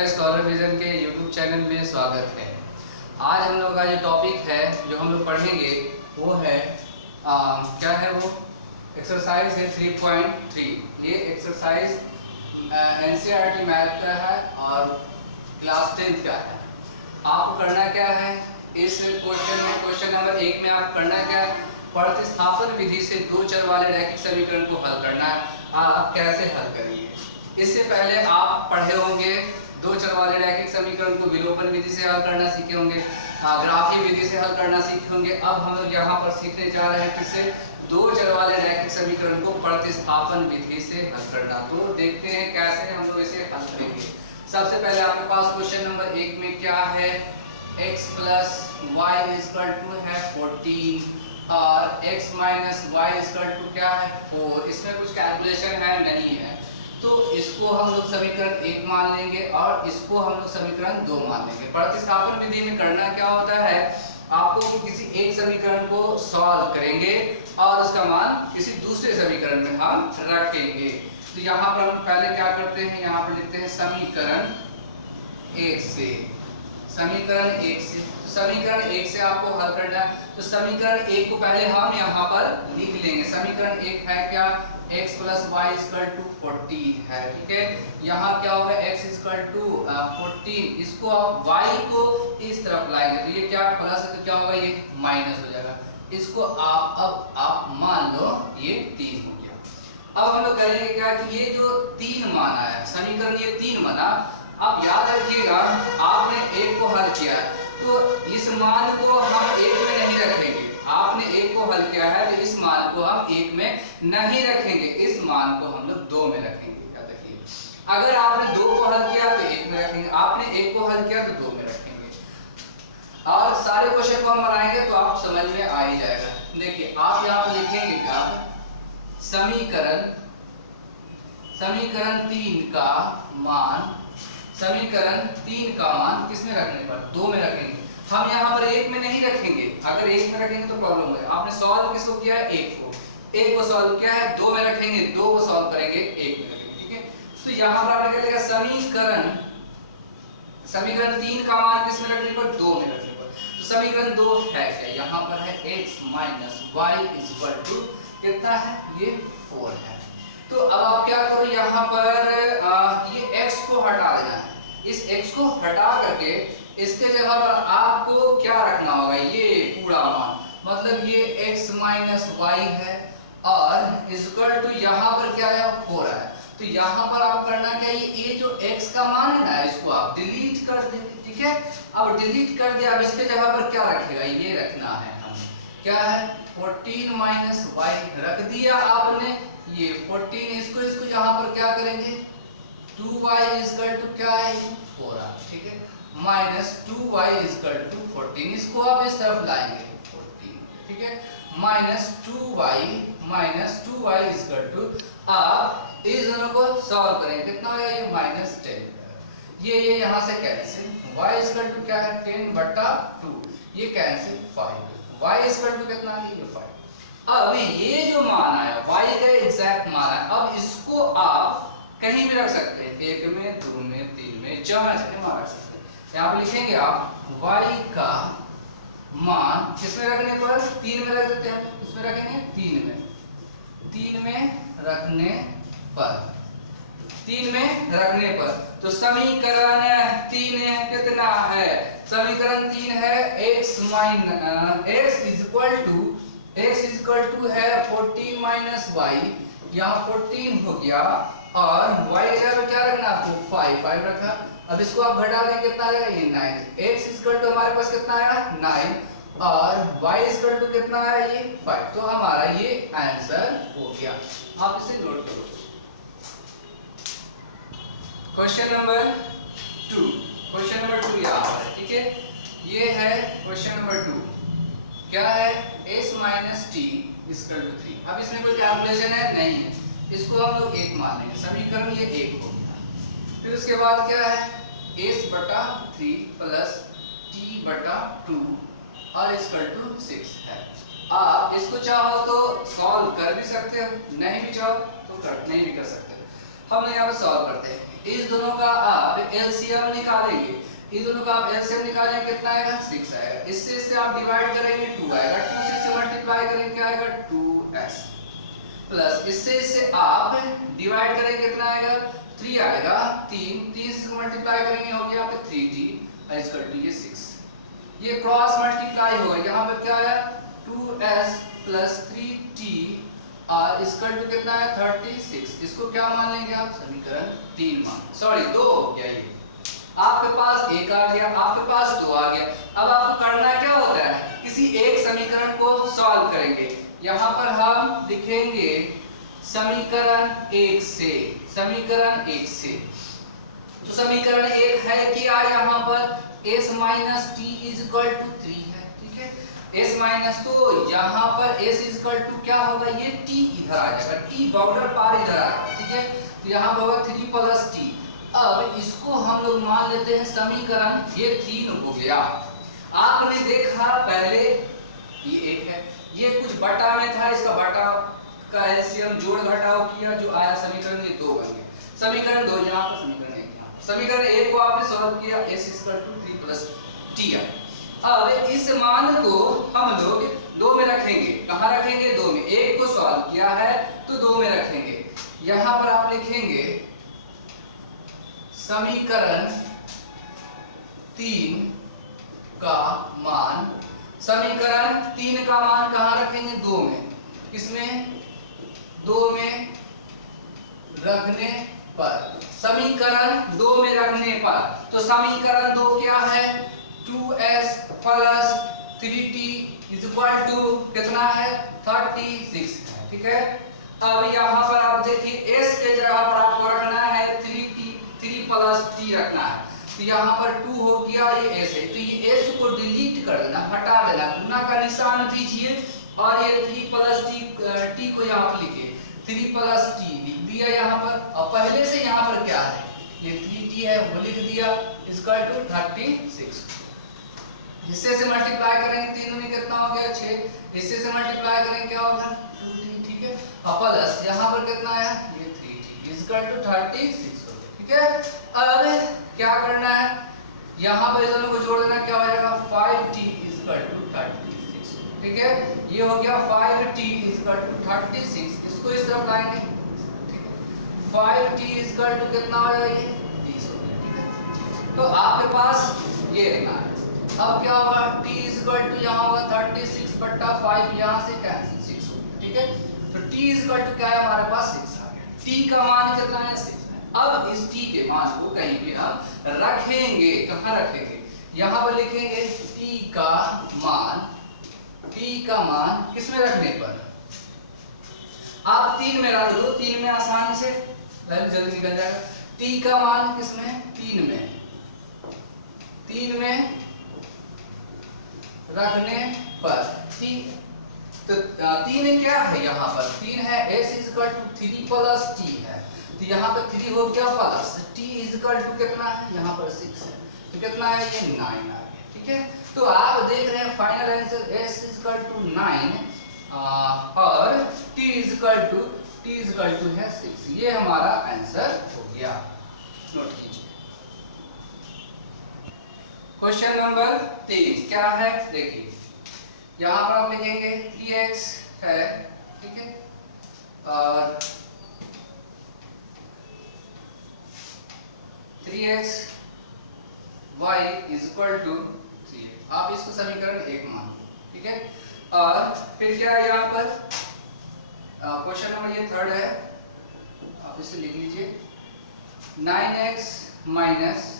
Scholar vision के YouTube channel में स्वागत है। आज हम लोग का जो टॉपिक है जो हम लोग पढ़ेंगे वो है क्या है वो एक्सरसाइज है 3.3। ये एक्सरसाइज NCERT मैथ का है और क्लास 10 का है। आपको करना क्या है इस क्वेश्चन में, क्वेश्चन नंबर 1 में आप करना क्या है, प्रतिस्थापन विधि से दो चर वाले रैखिक समीकरण को हल करना है। आप कैसे हल करेंगे? इससे पहले आप पढ़े होंगे दो चर वाले रैखिक समीकरण को विलोपन विधि से हल करना सीखे होंगे, ग्राफीय विधि से हल करना सीखे होंगे। अब हम लोग यहाँ पर सीखने जा रहे हैं किससे, दो चर वाले रैखिक समीकरण को प्रतिस्थापन विधि से हल करना। तो देखते हैं कैसे हम लोग इसे हल करेंगे। सबसे पहले आपके पास क्वेश्चन नंबर 1 में क्या है, x plus y equal to है 14 और x minus y equal to क्या है 4। इसमें कुछ कैलकुलेशन है नहीं है, तो इसको हम लोग समीकरण 1 मान लेंगे और इसको हम लोग समीकरण 2 मान लेंगे। प्रतिस्थापन विधि में करना क्या होता है, आपको किसी एक समीकरण को सॉल्व करेंगे और उसका मान किसी दूसरे समीकरण में हम रखेंगे। तो यहाँ पर हम पहले क्या करते हैं, यहाँ पर लिखते हैं समीकरण 1 से, समीकरण 1 से। तो समीकरण 1 से आपको हल करना है, तो समीकरण 1 को पहले हम यहाँ पर लिख लेंगे। समीकरण 1 है क्या, x plus y equal to 14 है, ठीक है। यहाँ क्या होगा x इक्वल टू 14, इसको आप y को इस तरफ लाएंगे तो ये क्या प्लस है तो क्या होगा ये माइनस हो जाएगा। इसको आप मान लो ये 3 हो गया। अब हम लोग करेंगे क्या कि ये जो 3 मान आया समीकरण, ये 3 बना। अब याद रखिएगा आपने 1 को हल किया तो इस मान को हम 1 में नहीं रखेंगे। आपने 1 को हल किया है तो इस मान को हम 1 में नहीं रखेंगे, इस मान को हम लोग 2 में रखेंगे। याद रखिए, अगर आपने 2 को हल किया तो 1 में रखेंगे, आपने 1 को हल किया तो 2 में रखेंगे। और सारे क्वेश्चन को हम बनाएंगे तो आप समझ में आ ही जाएगा। देखिए आप यहाँ पर लिखेंगे क्या, समीकरण 3 का मान, समीकरण 3 का मान किसमें रखने पर 2 में रखेंगे। हम यहाँ पर 1 में नहीं रखेंगे, अगर 1 में रखेंगे तो प्रॉब्लम है। आपने सॉल्व किसको किया है, 1 को सॉल्व किया है, 2 में रखेंगे, 2 को सॉल्व करेंगे, 1 में रखेंगे, ठीक है। तो यहाँ पर आपने क्या लिखा, समीकरण 3 का मान किसमें रखने पर 2 में रखने पर। तो समीकरण 2 है क्या, यहाँ पर है x minus y equal to कितना है, ये 4 है। तो अब आप क्या करो, यहाँ पर ये x को हटा देना है। इस x को हटा करके इसके जगह पर आपको क्या रखना होगा, ये पूरा मान, मतलब ये x माइनस वाई है और इक्वल टू यहाँ पर क्या है 4 है। तो यहाँ पर आप करना क्या, ये जो x का मान है ना इसको आप डिलीट कर देंगे, ठीक है। अब डिलीट कर दिया, अब इसके जगह पर क्या रखेगा, ये रखना है हमें, क्या है 14 माइनस वाई रख दिया आपने। ये 14 इसको यहाँ पर क्या करेंगे 2y इक्वल टू क्या है 4, ठीक है, माइनस 2y इक्वल टू 14, इसको आप इस तरफ लाएंगे 14, ठीक है, माइनस 2y इक्वल टू, आप इस दोनों को सॉल्व करेंगे, कितना होगा ये माइनस 10, ये यहाँ से कैंसिल, y इक्वल टू क्या है 10/2, ये कैंसिल 5, y इक्वल टू कितना है ये 5। अब ये जो मान आया y का एग्जैक्ट मान है, अब इसको आप कहीं भी रख सकते हैं, 1 में 2 में 3 में जहां चाहे वहां रख सकते हैं। यहाँ पे लिखेंगे आप y का मान किसमें रखने पर 3 में रख देते हैं, इसमें रखेंगे 3 में रखने पर तो समीकरण 3 कितना है, समीकरण 3 है x इक्वल टू है 14 माइनस वाई, यहाँ 14 हो गया और y जगह पे क्या रखना आपको 5 रखा। अब इसको आप घटा दें कितना आ जाएगा ये 9, x इक्वल टू हमारे पास कितना आया 9 और y इक्वल टू कितना आया ये 5। तो हमारा ये आंसर हो गया, आप इसे नोट करो। क्वेश्चन नंबर 2 यहाँ पर, ठीक है, ये है क्वेश्चन नंबर 2, क्या है s minus t equal to 3। अब इसमें कोई कैलकुलेशन है नहीं है, इसको हम लोग 1 मान लेंगे, समीकरण ये 1 हो गया। फिर उसके बाद क्या है s/3 प्लस t/2 और इक्वल टू 6 है। आप इसको चाहो तो सॉल्व कर भी सकते हो, नहीं भी चाहो तो नहीं भी कर सकते हो। हम लोग यहाँ पे सॉल्व करते हैं। इस दोनों का आप एलसीएम निकालेंगे, इन दोनों का आप एलसीएम निकालेंगे, कितना आएगा 6 आएगा। इससे आप डिवाइड करेंगे 2 आएगा, 2 से 6 मल्टीप्लाई करेंगे क्या आएगा 2s, प्लस इससे आप डिवाइड करेंगे कितना आएगा 3 आएगा, 3 से मल्टीप्लाई करेंगे हो गया यहाँ पे 3t इक्वल टू ये 6, ये क्रॉस मल्टीप्लाई होगा, यहाँ पे क्या है 2s प्लस 3t और इक्वल टू कितना है 36। इसको क्या मान लेंगे आप समीकरण 3 मान, सॉरी 2 हो गया, ये आपके पास 1 आ गया, आपके पास 2 आ गया। अब आपको करना क्या होता है, किसी एक समीकरण को सॉल्व करेंगे। यहाँ पर हम लिखेंगे समीकरण 1 से, समीकरण 1 से, तो समीकरण 1 है क्या, यहाँ पर s minus t is equal to 3 है, ठीक है, s माइनस, तो यहाँ पर s इज इक्वल टू क्या होगा, ये t इधर आ जाएगा, t बाउंडर पार इधर आएगा, ठीक है, तो यहाँ पर होगा 3 प्लस t। अब इसको हम लोग मान लेते हैं समीकरण, ये 3 हो गया। आपने देखा पहले ये 1 है, ये कुछ बटा में था, इसका बटा का एलसीएम जोड़ घटाव किया, जो आया समीकरण ये 2 बन गया, समीकरण 2 यहाँ पर, समीकरण 1 यहाँ, समीकरण 1 को आपने सॉल्व किया, s equal to 3 plus t है। अब इस मान को हम लोग 2 में रखेंगे, कहाँ रखेंगे 2 में, 1 को सॉल्व किया है तो 2 में रखेंगे। यहाँ पर आप लिखेंगे समीकरण 3 का मान, समीकरण 3 का मान कहाँ रखेंगे 2 में, किसमें 2 में रखने पर, समीकरण 2 में रखने पर, तो समीकरण 2 क्या है 2s plus 3t is equal to कितना है 36 है, ठीक है। अब यहाँ पर आप देखिए s के जगह पर आपको रखना है 3 प्लस t रखना है, तो यहाँ पर 2 हो गया, ये s है, तो ये s को डिलीट कर देना, हटा देना, गुना का निशान दीजिए और ये 3 प्लस t को यहाँ पर लिखिए, 3 प्लस t लिख दिया यहाँ पर। अब पहले से यहाँ पर क्या है, ये 3t है वो लिख दिया, इक्वल टू 36, हिस्से से मल्टीप्लाई करेंगे 3 में कितना हो गया 6, हिस्से से मल्टीप्लाई करेंगे क्या होगा 2t, ठीक है, अब प्लस यहाँ पर कितना है ये 3t इक्वल टू 36 हो गया, ठीक है। अब क्या करना है, यहाँ पर दोनों को जोड़ देना, क्या हो जाएगा 5t इक्वल टू 36, ठीक है, ये हो गया 5t इक्वल टू 36, इसको इस तरफ लाएंगे, ठीक है, 5t इक्वल टू कितना हो जाएगा ये 30 हो गया, ठीक है। तो आपके पास ये लेना है, अब क्या होगा t इक्वल टू यहाँ होगा 36 बट्टा 5, यहाँ से कैंसिल 6 हो गया, ठीक है, तो t इक्वल टू क्या है हमारे पास 6 आ गया, t का मान कितना है 6 है। अब इस t के मान को कहीं भी हम रखेंगे, कहाँ रखेंगे, यहाँ पर लिखेंगे t का मान किस में रखने पर, आप 3 में रख दो, 3 में आसानी से जल्दी निकल जाएगा, t का मान किसमें 3 में रखने पर, ठीक, तो 3 क्या है यहाँ पर 3 है, s equal to 3 plus t है, तो यहाँ पर 3 हो गया प्लस t इक्वल टू कितना है यहाँ पर 6 है, तो कितना है ये 9 आ गया, ठीक है। तो आप देख रहे हैं final answer s equal to 9 और t इक्वल टू है 6, ये हमारा आंसर हो गया, नोट कीजिए। क्वेश्चन नंबर 3 क्या है, देखिए यहाँ पर आप लिखेंगे 3x है, ठीक है, और 3x y is equal to 3, आप इसको समीकरण 1 मान, ठीक है, और फिर क्या है यहाँ पर क्वेश्चन नंबर ये 3 है, आप इसे लिख लीजिए 9x minus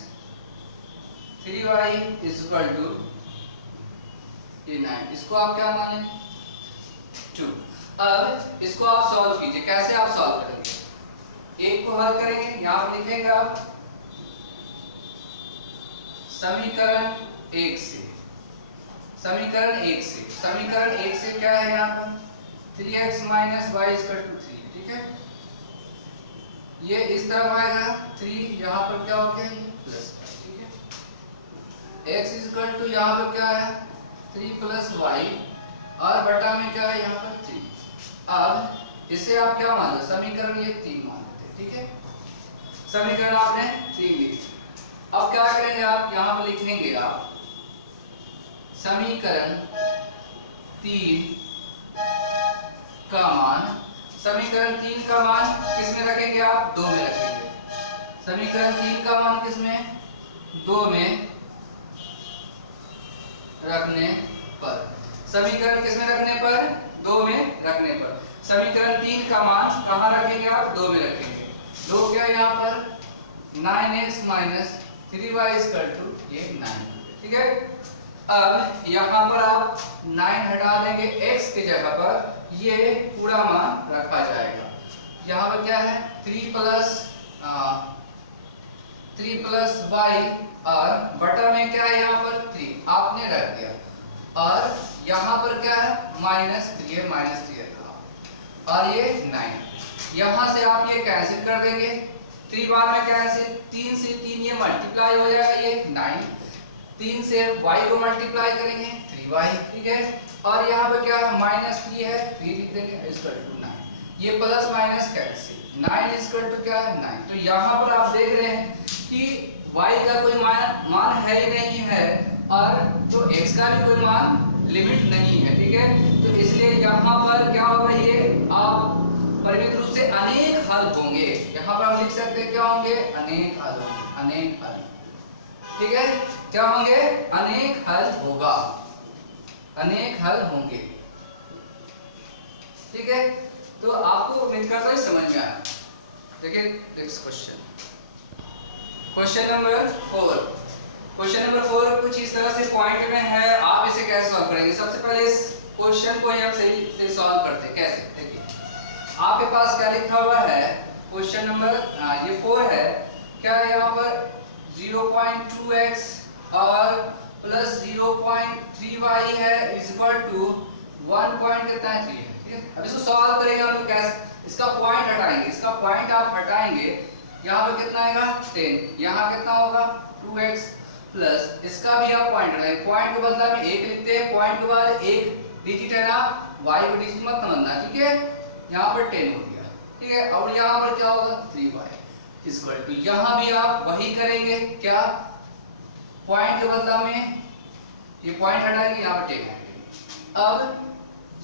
3y is equal to ये 9, इसको आप क्या माने 2। अब इसको आप सॉल्व कीजिए, कैसे आप सॉल्व करेंगे, एक को हल करेंगे, यहाँ पर लिखेंगे आप समीकरण 1 से, समीकरण 1 से क्या है यहाँ पर 3x minus y is equal to 3, ठीक है, ये इस तरफ आएगा 3, यहाँ पर क्या हो गया plus, x is equal to यहाँ पर क्या है 3 प्लस y और बटा में क्या है यहाँ पर 3। अब इसे आप क्या मान लो समीकरण ये 3 मान लेते हैं, ठीक है, समीकरण आपने 3 लिख। अब क्या करेंगे आप, यहाँ पर लिखेंगे आप समीकरण 3 का मान, समीकरण 3 का मान किसमें रखेंगे आप, 2 में रखेंगे। समीकरण 3 का मान किसमें, 2 में रखने पर, समीकरण किसमें रखने पर, 2 में रखने पर समीकरण 3 का मान कहाँ रखेंगे आप, 2 में रखेंगे। 2 क्या यहाँ पर 9x माइनस 3y = ये 9, ठीक है। अब यहाँ पर आप 9 हटा देंगे, x की जगह पर ये पूरा मान रखा जाएगा। यहाँ पर क्या है 3 प्लस y और बटा में क्या है यहाँ पर 3 आपने रख दिया, और यहाँ पर क्या है -3 है, -3 रखा, और ये 9। यहाँ से आप ये कैंसिल कर देंगे, 3 बार में कैंसिल, 3 से 3 ये मल्टीप्लाई हो जाएगा, ये 9, 3 से y को मल्टीप्लाई करेंगे 3y, ठीक है। और यहाँ पे क्या है -3 है, 3 लिख देंगे = 9, ये प्लस माइनस कैंसिल, 9 = क्या है 9। तो यहाँ पर आप देख रहे हैं कि y का कोई मान है ही नहीं है, और जो x का भी कोई मान लिमिट नहीं है, ठीक है। तो इसलिए यहाँ पर क्या होगा, ये आप परिमित रूप से अनेक हल होंगे, यहाँ पर हम लिख सकते हैं क्या होंगे, अनेक हल होंगे, अनेक हल, ठीक है। क्या होंगे, अनेक हल होगा, अनेक हल होंगे, ठीक है। तो आपको उम्मीद करता हूं समझ में आया। देखिए next question, question number 4। Question number 4 कुछ इस तरह से पॉइंट में है, आप इसे कैसे सॉल्व करेंगे। सबसे पहले इस क्वेश्चन को हम सही से सॉल्व करते हैं। कैसे, देखिए आपके पास क्या लिखा हुआ है, क्वेश्चन नंबर ये 4 है, क्या है यहाँ पर 0.2x और प्लस 0.3y है = 1.3 है, ठीक है। अब इसको सॉल्व करेंगे हम लोग कैसे, इसका पॉइंट हटाएंगे, इसका पॉइंट आप हटाएंगे, यहाँ पर कितना आएगा 10, यहाँ कितना होगा 2x प्लस इसका भी आप पॉइंट हटाएंगे, पॉइंट के बदला में 1 लिखते हैं, पॉइंट के बाद एक डिजिट है ना, y को डिजिट मत समझना, ठीक है। यहाँ पर 10 हो गया, ठीक है। और यहाँ पर क्या होगा 3y = यहाँ भी आप वही करेंगे, क्या पॉइंट के बदला में ये पॉइंट हटाएंगे, यहाँ पर 10 आएंगे। अब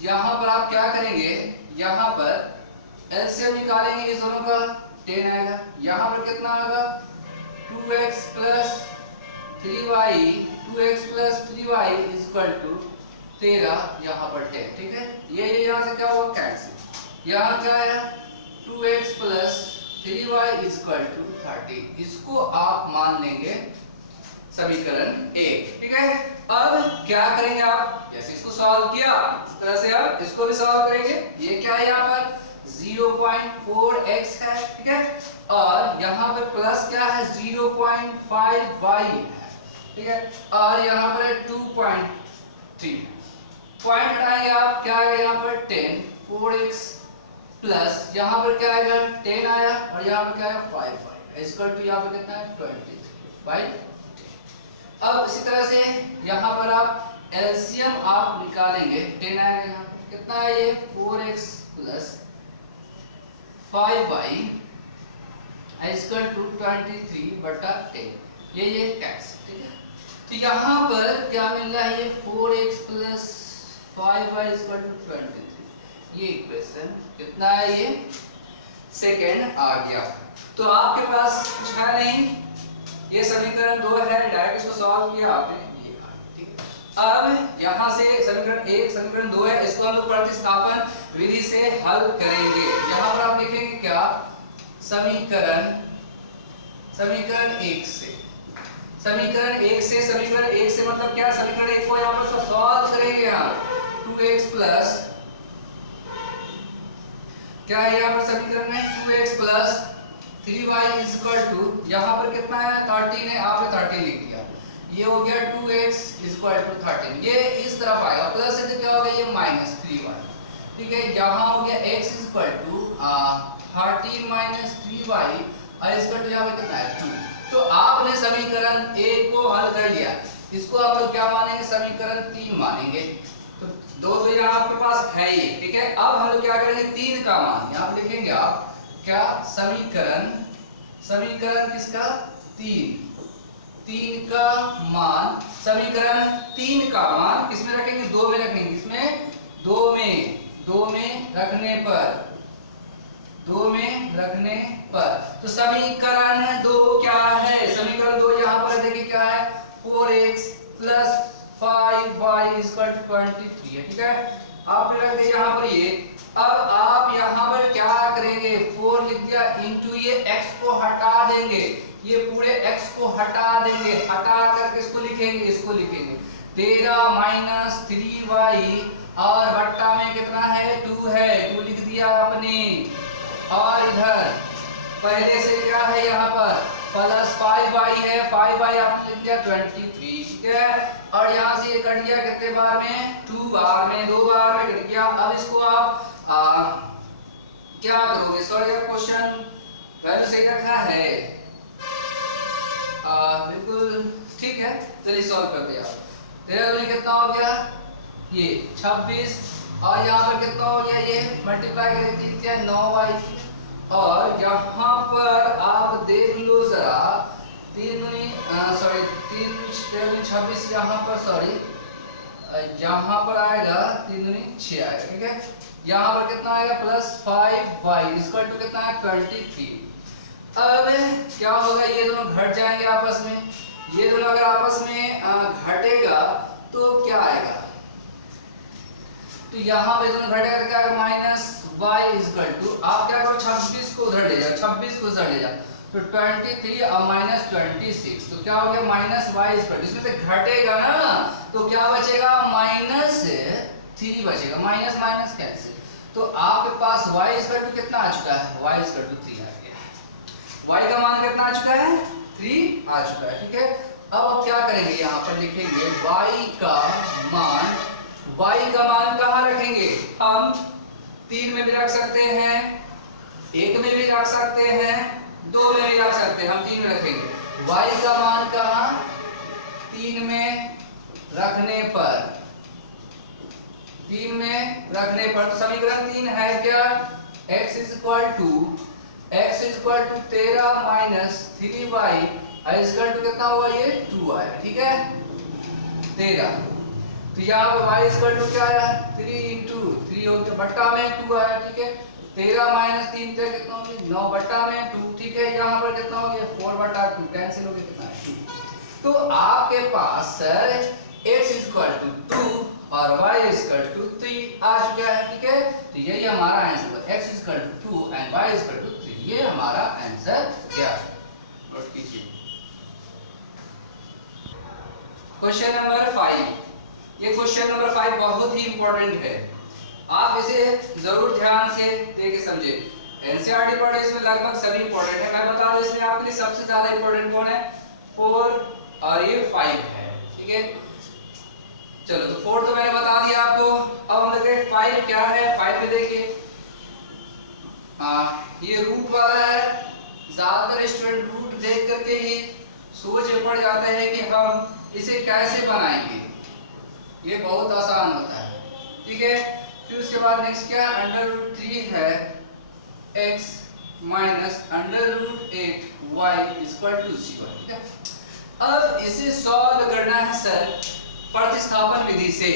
यहाँ पर आप क्या करेंगे, यहाँ पर एलसीएम निकालेंगे इस दोनों का, 10 आएगा। यहाँ पर कितना आएगा 2x plus 3y, 2x plus 3y = 13, यहाँ पर 10, ठीक है। ये यहाँ से क्या होगा कैंसिल, यहाँ क्या है 2x प्लस 3y = 30, इसको आप मान लेंगे समीकरण 1, ठीक है। अब क्या करेंगे आप, जैसे इसको सॉल्व किया इस तरह से आप इसको भी सॉल्व करेंगे। ये क्या है यहाँ पर 0.4x है, ठीक है, और यहाँ पे प्लस क्या है 0.5y है, ठीक है, और यहाँ पर 2.3, पॉइंट हटाएंगे आप, क्या आएगा यहाँ पर 10, 4x प्लस यहाँ पर क्या आएगा 10 आया, और यहाँ पर क्या है 5y = यहाँ पर कितना है 23/10। अब इसी तरह से यहाँ पर आप एलसीएम आप निकालेंगे, 10 आएगा, यहाँ कितना है ये 4x प्लस 5y = 23/10, ये कैंसिल, ठीक है। तो यहाँ पर क्या मिल रहा है, ये 4x प्लस 5y = 23, ये इक्वेशन कितना है, ये सेकेंड आ गया। तो आपके पास कुछ है नहीं, ये समीकरण 2 है, डायरेक्ट इसको सॉल्व किया आपने, ये ठीक है। अब यहाँ से समीकरण 1 समीकरण 2 है, इसको हम लोग प्रतिस्थापन विधि से हल करेंगे। यहाँ पर आप लिखेंगे क्या समीकरण 1 से, समीकरण 1 से मतलब क्या, समीकरण 1 को यहाँ पर सॉल्व करेंगे आप, 2x प्लस क्या है यहाँ पर समीकरण में 2x प्लस 3y = यहाँ पर कितना है 13 है, आपने 13 लिख दिया, ये हो गया 2x = 13, ये इस तरफ आएगा, प्लस से तो क्या होगा ये -3y, ठीक है। यहाँ हो गया x = 13 - 3y और इसका तो यहाँ पे कितना है 2। तो आपने समीकरण 1 को हल कर लिया, इसको आप लोग क्या मानेंगे समीकरण 3 मानेंगे। तो 2 तो यहाँ आपके पास है ही, ठीक है। अब हम लोग क्या करेंगे 3 का मान यहाँ पे लिखेंगे आप, क्या समीकरण समीकरण किसका? 3 का मान, समीकरण 3 का मान किसमें रखेंगे? 2 में रखेंगे। किसमें? 2 में रखने पर, 2 में रखने पर। तो समीकरण 2 क्या है? समीकरण 2 यहाँ पर देखिए क्या है? 4x plus 5y equal to 23 है। ठीक है, आपने रख दिया यहाँ पर ये। अब आप यहाँ पर क्या करेंगे? 4 लिख दिया इंटू ये x को हटा देंगे, ये पूरे x को हटा देंगे, हटा कर किसको लिखेंगे? इसको लिखेंगे 13 माइनस 3y और बट्टा में कितना है? 2 है, 2 लिख दिया आपने। और इधर पहले से क्या है? यहाँ पर प्लस 5y है, 5y आपने लिख दिया 23। ठीक है, और यहाँ से ये कट गया कितने बार में? 2 बार में, 2 बार में कट गया। अब इसको आप क्या करोगे? सॉरी, क्वेश्चन वैल्यू सही रखा है, बिल्कुल ठीक है। चलिए सॉल्व कर दिया। 13 दूनी कितना हो गया? ये 26, और यहाँ पर कितना हो गया? ये मल्टीप्लाई करें 3 क्या 9y, और यहाँ पर आप देख लो जरा 3 दूनी 26, यहाँ पर सॉरी यहाँ पर आएगा 3 दूनी 6 आएगा। ठीक है, यहाँ पर कितना आएगा? प्लस 5y इक्वल टू कितना है? 23। अब क्या होगा? ये दोनों घट जाएंगे आपस में। ये दोनों अगर आपस में घटेगा तो क्या आएगा? तो यहाँ पे दोनों घटेगा तो क्या आएगा? माइनस y इक्वल टू, आप क्या करो? 26 को उधर ले जाओ, 26 को उधर ले जाओ, तो 23 और माइनस 26, तो क्या हो गया? माइनस y इक्वल टू, इसमें से घटेगा ना तो क्या बचेगा? माइनस 3 बचेगा, माइनस माइनस कैंसिल। तो आपके पास y इक्वल टू कितना आ चुका है? y इक्वल टू 3 आ गया। y का मान कितना आ चुका है? 3 आ चुका है। ठीक है, अब आप क्या करेंगे? यहाँ पर लिखेंगे y का मान, y का मान कहाँ रखेंगे? हम 3 में भी रख सकते हैं, 1 में भी रख सकते हैं, 2 में भी रख सकते हैं। हम 3 में रखेंगे। y का मान कहाँ? 3 में रखने पर, 3 में रखने पर। तो समीकरण 3 है क्या? x equal to 13 minus 3y equal to कितना हुआ? ये 2 आया। ठीक है, 13, तो यहाँ पर y इक्वल टू क्या आया? 3 इंटू 3 हो गया, बट्टा में 2 आया। ठीक है, 13 माइनस 3 से कितना हो गया? 9 बट्टा में 2। ठीक है, यहाँ पर कितना हो गया? 4 बट्टा 2 कैंसिल हो गया, कितना है? 2। तो आपके पास सर x इक्वल टू 2 और y इक्वल टू 3 आ चुका है। ठीक है, तो यही हमारा आंसर है, x equal to 2 and y equal to 3। ये हमारा आंसर क्या है? नोट कीजिए। Question number 5। ये क्वेश्चन नंबर 5 बहुत ही इंपॉर्टेंट है, आप इसे जरूर ध्यान से देख के समझे। एनसीईआरटी पढ़े, इसमें लगभग सभी इंपॉर्टेंट है। मैं बता दूं इसमें आपके लिए सबसे ज्यादा इंपॉर्टेंट कौन है? 4 और ये 5 है। ठीक है, चलो तो 4 तो मैंने बता दिया आपको। अब हम देखते हैं 5 क्या है। 5 में देखिए ये रूट वाला है। ज्यादातर स्टूडेंट रूट देख करके ही सोच में पड़ जाते हैं कि हम इसे कैसे बनाएंगे। ये बहुत आसान होता है। ठीक है, फिर उसके बाद नेक्स्ट क्या? √3 है x minus √8y equal to 0। ठीक है, अब इसे सॉल्व करना है सर प्रतिस्थापन विधि से।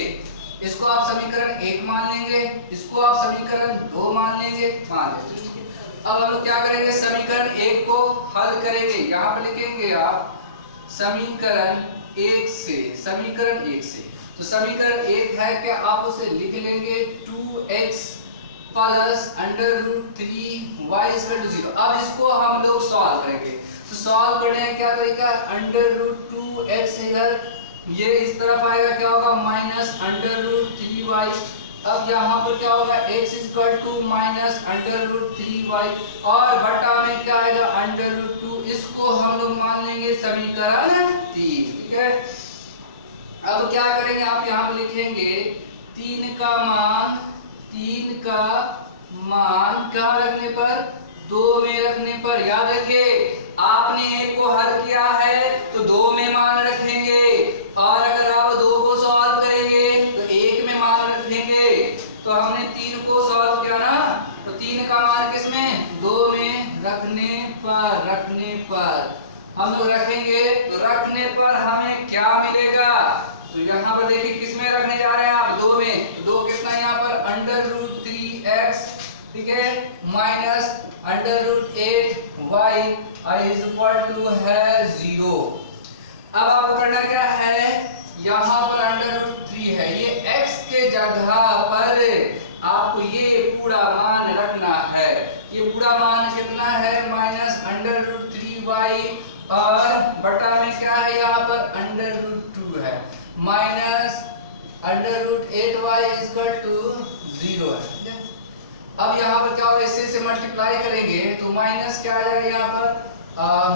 इसको आप समीकरण 1 मान लेंगे, इसको आप समीकरण 2 मान लेंगे, मान लेंगे। अब हम लोग क्या करेंगे? समीकरण 1 को हल करेंगे। यहाँ पर लिखेंगे आप समीकरण 1 से, समीकरण 1 से। तो समीकरण 1 है क्या? आप उसे लिख लेंगे 2x plus √3y equal to 0। अब इसको हम लोग सॉल्व करेंगे। तो सॉल्व करने का क्या तरीका? √2x इधर ये इस तरफ आएगा, क्या होगा? Minus √3y। अब यहाँ पर क्या होगा? x equal to minus √3y और बटा में क्या आएगा? √2। इसको हम लोग मान लेंगे समीकरण 3। ठीक है, अब क्या करेंगे? आप यहाँ पर लिखेंगे 3 का मान कहाँ रखने पर? 2 में रखने पर। याद रखिए, आपने 1 को हल किया है तो 2 में मान रखेंगे, और अगर आप 2 को सॉल्व करेंगे तो 1 में मान रखेंगे। तो हमने 3 को सॉल्व किया ना, तो 3 का मान किस में? 2 में रखने हमें क्या मिलेगा, तो यहाँ पर देखिए किस में रखने जा रहे हैं आप, 2 में, तो 2 कितना यहाँ पर √3x, ठीक है, minus √8y is equal to है 0। अब आपको करना क्या है, यहाँ पर √3 है, ये x के जगह पर आपको ये पूरा मान रखना है। ये पूरा मान कितना है, माइनस √3y और बटा में क्या है यहाँ पर √2 है, minus √8y is equal to 0 है। अब यहाँ पर क्या होगा, इससे से मल्टीप्लाई करेंगे तो माइनस क्या आ जाएगा यहाँ पर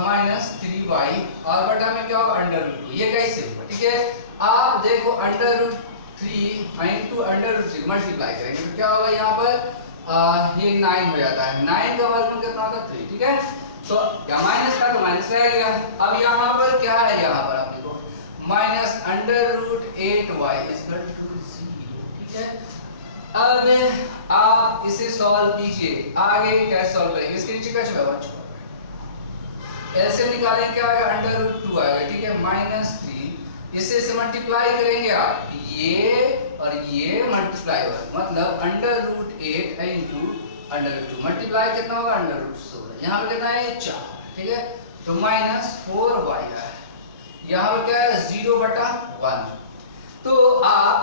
माइनस 3y और बटा में क्या होगा √2। ये कैसे होगा, ठीक है, आप देखो √3 इंटू √3 मल्टीप्लाई करेंगे तो क्या होगा यहाँ पर ये 9 हो जाता है, 9 का वर्गमूल कितना होता है 3, ठीक है, तो या माइनस का तो माइनस रहेगा। अब यहाँ पर क्या है, यहाँ पर आप देखो minus √8y is equal to 0, ठीक है। अब आप इसे सॉल्व कीजिए, आगे कैसे सॉल्व करेंगे, इसके नीचे क्या छुपा हुआ, ऐसे निकालेंगे क्या आएगा √2 आएगा, ठीक है, माइनस 3, इससे से मल्टीप्लाई करेंगे आप, ये और ये मल्टीप्लाई होगा, मतलब √8 इंटू √2 मल्टीप्लाई कितना होगा √16, यहाँ पे कितना है 4, ठीक है, तो माइनस 4y है, यहाँ पर क्या है 0/1, तो आप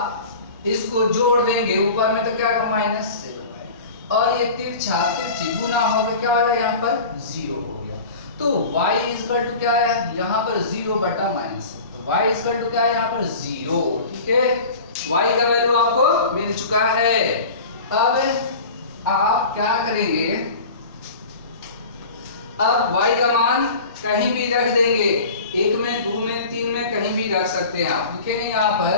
इसको जोड़ देंगे ऊपर में तो क्या होगा -7y और ये तिरछा तिरछी गुना होगा क्या होगा यहाँ पर 0 हो गया, तो y इज इक्वल टू क्या है यहाँ पर 0/-, तो y इज इक्वल टू क्या है यहाँ पर 0, ठीक है, y का वैल्यू आपको मिल चुका है। अब आप क्या करेंगे, अब y का मान कहीं भी रख देंगे, 1 में 2 में 3 में कहीं भी रख सकते हैं आप, लिखेंगे यहाँ पर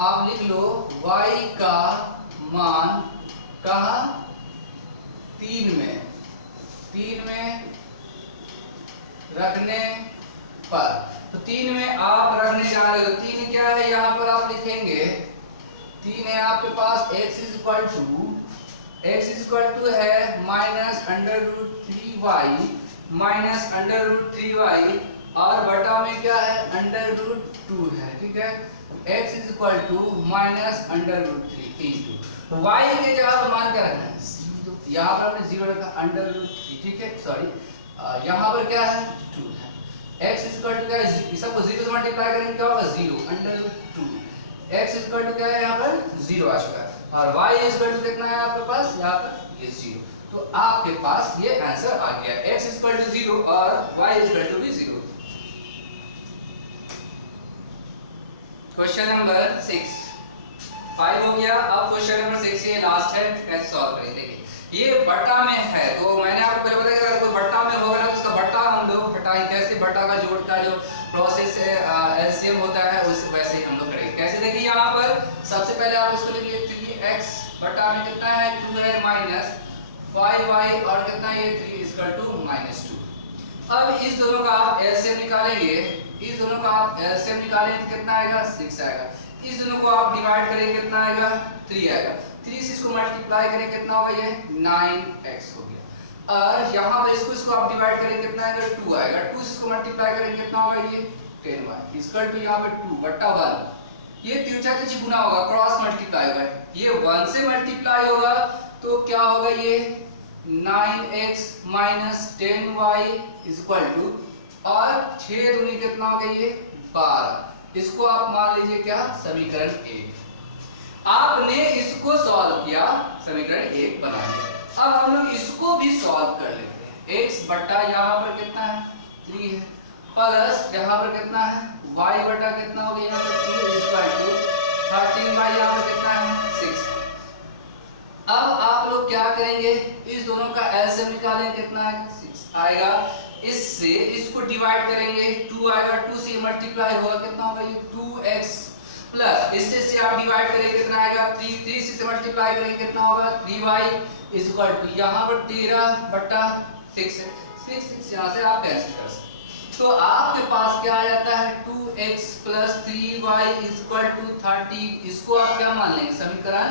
आप लिख लो y का मान कहाँ 3 में रखने पर, तो 3 में आप रखने जा रहे हो, 3 क्या है यहाँ पर आप लिखेंगे, 3 है आपके पास x इज इक्वल टू है माइनस √3y और बटा में क्या है √2 है, ठीक है, x is equal to minus √3 into y के जगह पर मान क्या रखना है, यहाँ पर आपने 0 रखा √3, ठीक है, सॉरी यहाँ पर क्या है 2 है, x इज इक्वल टू क्या है, सबको 0 से मल्टीप्लाई करेंगे क्या होगा 0 √2, x इज इक्वल टू क्या है यहाँ पर 0 आ चुका है और y इज इक्वल टू कितना है आपके पास यहाँ पर ये 0, तो आपके पास ये आंसर आ गया, x इज इक्वल टू 0 और y इज इक्वल टू भी 0। क्वेश्चन नंबर 6 5 हो गया। अब क्वेश्चन नंबर 6 ये लास्ट है, कैसे सॉल्व करेंगे, देखिए ये बटा में है, तो मैंने आपको पहले बताया अगर कोई बटा में होगा ना तो उसका बटा हम लोग हटाएं, कैसे बटा का जोड़ का जो प्रोसेस है एलसीएम होता है उस वैसे ही हम लोग करेंगे। कैसे, देखिए यहाँ पर सबसे पहले आप उसको लिखिए 3x बटा में कितना है 2 है माइनस 5y और कितना है ये 3 इज इक्वल टू -2। अब इस दोनों का आप एलसीएम निकालेंगे, इस दोनों का आप एलसीएम निकालेंगे तो कितना आएगा 6 आएगा, इस दोनों को आप डिवाइड करेंगे कितना आएगा 3 आएगा, 3 से इसको मल्टीप्लाई करें कितना होगा ये 9x हो गया और यहाँ पर इसको आप डिवाइड करें कितना आएगा 2 आएगा, 2 से इसको मल्टीप्लाई करें कितना होगा ये 10y इक्वल टू यहाँ पर 2/1, ये तिरछा तिरछी गुना होगा क्रॉस मल्टीप्लाई होगा, ये 1 से मल्टीप्लाई होगा तो क्या होगा ये 9x minus 10y is equal to और 6 दूनी कितना हो गया ये 12, इसको आप मान लीजिए क्या समीकरण 1। आपने इसको सॉल्व किया, समीकरण 1 बना दिया। अब हम लोग इसको भी सॉल्व कर लेते हैं, x बटा यहाँ पर कितना है 3 है प्लस यहाँ पर कितना है y बटा कितना हो गया यहाँ पर 2 इज इक्वल टू 13y यहाँ पर कितना है 6। अब आप लोग क्या करेंगे, इस दोनों का एलसीएम निकालेंगे कितना है 6 आएगा, इससे इसको डिवाइड करेंगे 2 आएगा, 2 से मल्टीप्लाई होगा कितना होगा ये 2x प्लस इससे से आप डिवाइड करेंगे कितना आएगा 3 से मल्टीप्लाई करेंगे कितना होगा 3y इज इक्वल टू यहाँ पर 13/6 है, 6 यहाँ से आप कैंसिल कर सकते, तो आपके पास क्या आ जाता है 2x plus 3y is equal to 30, इसको आप क्या मान लेंगे समीकरण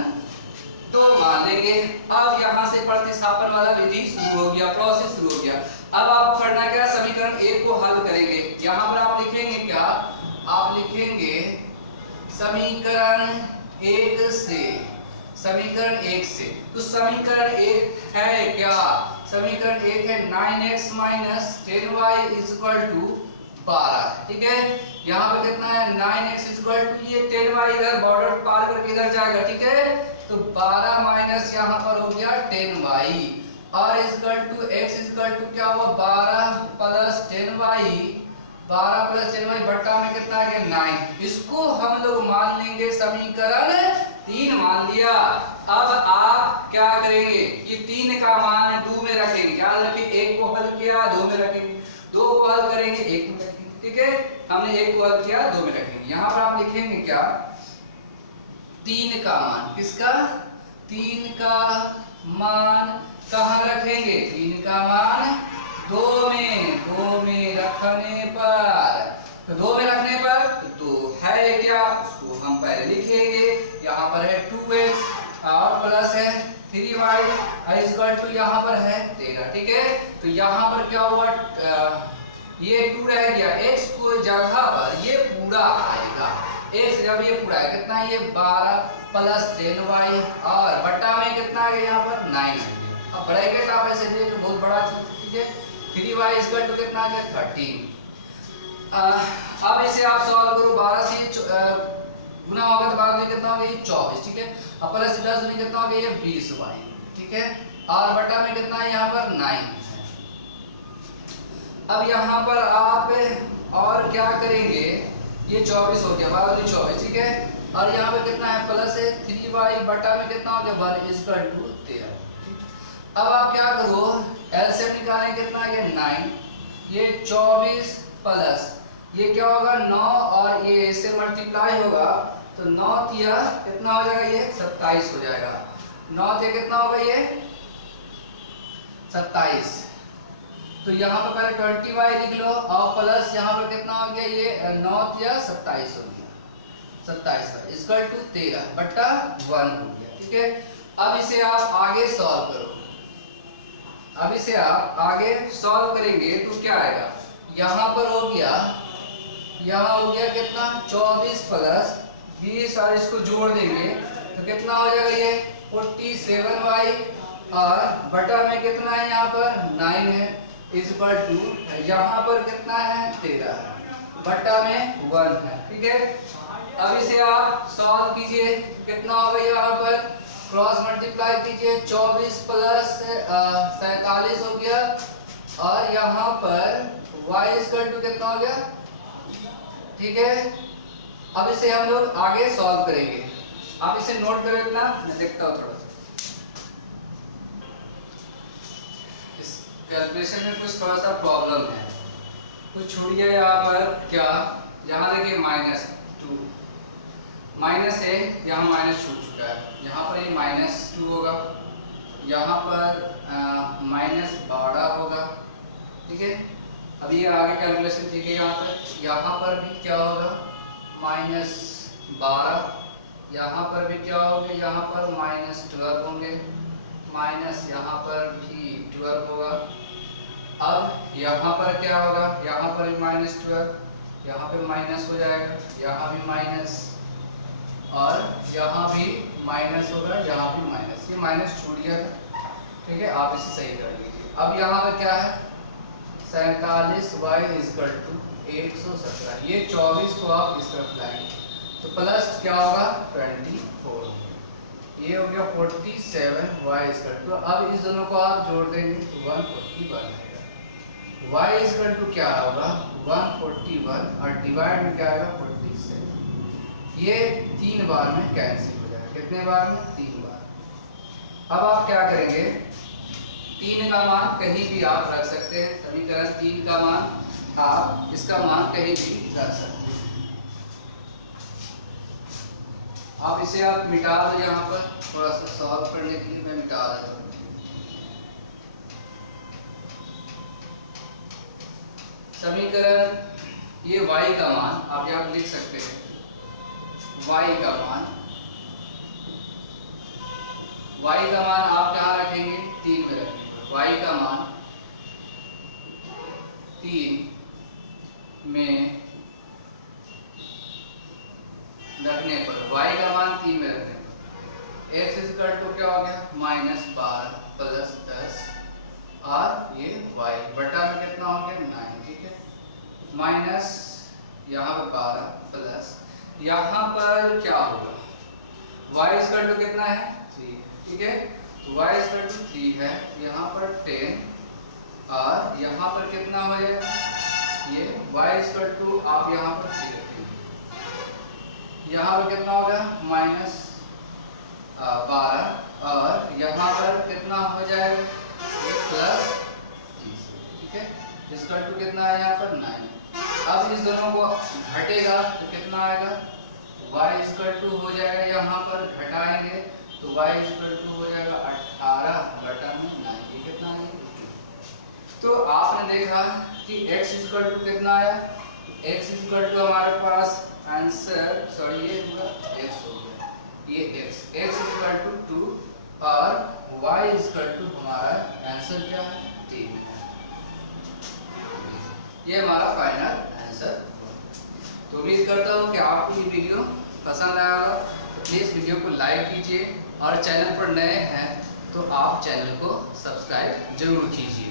2 मान लेंगे। अब यहाँ से प्रतिस्थापन वाला विधि शुरू हो गया, प्रोसेस शुरू हो गया, अब आपको करना क्या, समीकरण 1 को हल करेंगे। यहाँ पर आप लिखेंगे क्या, आप लिखेंगे समीकरण 1 से, समीकरण 1 से। तो समीकरण 1 है क्या, समीकरण 1 है 9x minus 10y is equal to 12। ठीक है, यहाँ पे कितना है 9x इज इक्वल टू, ये 10y इधर बॉर्डर पार करके इधर जाएगा। ठीक है, तो 12 माइनस यहाँ पर हो गया 10y और is equal to x is equal to क्या हुआ 12 प्लस 10y, 12 प्लस 10y बट्टा में कितना आ गया 9। इसको हम लोग मान लेंगे समीकरण 3 मान लिया। अब आप क्या करेंगे, ये 3 का मान 2 में रखेंगे, याद रखिए 1 को हल किया 2 में रखेंगे, 2 को हल करेंगे 1 में रखेंगे। ठीक है, हमने 1 को हल किया 2 में रखेंगे। यहाँ पर आप लिखेंगे क्या, 3 का मान, किसका, 3 का मान कहाँ रखेंगे, 3 का मान 2 में, 2 में रखने पर, तो 2 में रखने पर तो 2 है क्या, उसको हम पहले लिखेंगे। यहाँ पर है 2x और प्लस है 3y इज इक्वल टू यहाँ पर है 13। ठीक है, तो यहाँ पर क्या हुआ, ये 2 रह गया, x को जगह पर ये पूरा आएगा, x जब ये पूरा है कितना, ये 12 प्लस 10y और बट्टा में कितना आ गया यहाँ पर 9। अब ब्रैकेट आप ऐसे देखो बहुत बड़ा चीज। ठीक है, 3y इज इक्वल टू कितना आ गया 13। अब इसे आप सॉल्व करो, 12 से गुना होगा तो 12 में कितना हो गया 24। ठीक है, अब प्लस 10 में कितना हो गया ये 20y। ठीक है, और बटा में कितना है यहाँ पर 9 है। अब यहाँ पर आप और क्या करेंगे, ये 24 हो गया, 12 24। ठीक है, और यहाँ पे कितना है प्लस है 3y बटा में कितना हो गया 1 इज इक्वल टू 13। अब आप क्या करो, एलसीएम निकालें, कितना है 9, ये 24 प्लस ये क्या होगा 9 और ये इससे मल्टीप्लाई होगा तो 9 तिया कितना हो जाएगा ये 27 हो जाएगा। 9 तिया कितना होगा ये 27। तो यहाँ पर पहले 20y लिख लो और प्लस यहाँ पर कितना हो गया ये 9 तिया 27 हो गया, 27 इक्वल टू 13 बट्टा 1 हो गया। ठीक है, अब इसे आप आगे सॉल्व करो। अब इसे आप आगे सॉल्व करेंगे तो क्या आएगा, यहाँ पर हो गया, यहाँ हो गया कितना 24 प्लस 20 और इसको जोड़ देंगे तो कितना हो जाएगा ये 47y और बटा में कितना है यहाँ पर 9 है इज इक्वल टू यहाँ पर कितना है 13 है बटा में 1 है। ठीक है, अब इसे आप सॉल्व कीजिए, कितना होगा यहाँ पर क्रॉस मल्टीप्लाई कीजिए, 24 प्लस 47 हो गया और यहाँ पर y इक्वल टू कितना हो गया। ठीक है, अब इसे हम लोग आगे सॉल्व करेंगे। आप इसे नोट करें इतना, मैं देखता हूँ थोड़ा सा इस कैलकुलेशन में कुछ थोड़ा सा प्रॉब्लम है, कुछ छोड़िए यहाँ पर क्या, यहाँ देखिए -2 माइनस है, यहाँ माइनस छूट चुका है, यहाँ पर ये -2 होगा, यहाँ पर -12 होगा। ठीक है, अभी आगे कैलकुलेशन देखिए, यहाँ पर भी क्या होगा -12, यहाँ पर भी क्या होगा, यहाँ पर -12 होंगे, माइनस यहाँ पर भी 12 होगा। अब यहाँ पर क्या होगा, यहाँ पर भी -12, यहाँ पे माइनस हो जाएगा, यहाँ भी माइनस और यहाँ भी माइनस होगा, यहाँ भी माइनस, ये माइनस छूट गया था। ठीक है, आप इसे सही कर लीजिए। अब यहाँ पर क्या है 47y इक्वल टू 117, ये 24 को आप इस तरफ लाएंगे तो प्लस क्या होगा 24, ये हो गया 47y इक्वल टू, अब इस दोनों को आप जोड़ देंगे तो 141 आएगा। y इक्वल टू क्या होगा 141 और डिवाइड में क्या आएगा 47, ये 3 बार में कैंसिल हो जाएगा, कितने बार में 3 बार। अब आप क्या करेंगे, 3 का मान कहीं भी आप रख सकते हैं, समीकरण 3 का मान आप इसका मान कहीं भी रख सकते हैं। आप इसे आप मिटा दो, यहाँ पर थोड़ा सा सॉल्व करने के लिए मैं मिटा देता हूँ। समीकरण ये y का मान आप यहाँ लिख सकते हैं, y का मान आप कहाँ रखेंगे 3 में रखेंगे, y का मान 3 में रखने पर, y का मान 3 में रखने पर x इक्वल टू क्या हो गया -12 प्लस 10 और ये y बटा में कितना हो गया 9, ठीक है, माइनस यहाँ पर 12 प्लस यहाँ पर क्या होगा y इक्वल टू कितना है 3, ठीक है, तो y इक्वल टू 3 है, यहाँ पर 10 और यहाँ पर कितना हो जाएगा ये y इक्वल टू आप यहाँ पर 3 रखेंगे, यहाँ पर कितना होगा -12 और यहाँ पर कितना हो जाएगा ये प्लस 30, ठीक है, इक्वल टू कितना है यहाँ पर 9। अब इस दोनों को घटेगा तो कितना आएगा y इक्वल टू हो जाएगा, यहाँ पर घटाएंगे तो y इक्वल टू हो जाएगा 18 बटा में 9, ये कितना आएगा। तो आपने देखा कि x इक्वल टू कितना आया, x इक्वल टू हमारे पास आंसर सॉरी ये पूरा x हो गया, ये x इक्वल टू 2 और y इक्वल टू हमारा आंसर क्या है 3 है, ये हमारा फाइनल आंसर। तो उम्मीद करता हूँ कि आपको ये वीडियो पसंद आया होगा, तो प्लीज़ वीडियो को लाइक कीजिए और चैनल पर नए हैं तो आप चैनल को सब्सक्राइब जरूर कीजिए।